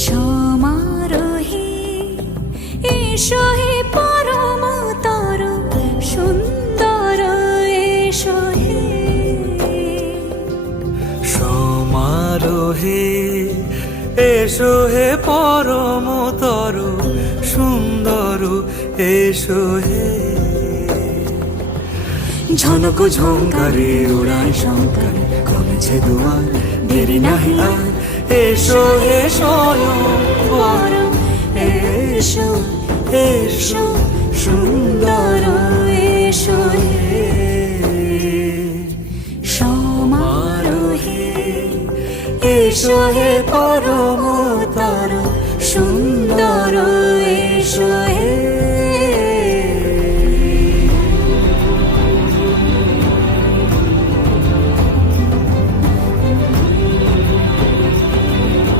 সমারোহে এসো হে পরমতর সুন্দর এসো হে। সমারোহে এসো হে পরমতর সুন্দর এসো হে। ঝনক ঝঙ্কারে উড়ায় শঙ্কর কমেছে দুয়ার দেরি নাহি আর। এসো হে স্বয়ং বর এসো এসো সুন্দর এসো হে। সমারোহে এসো হে পর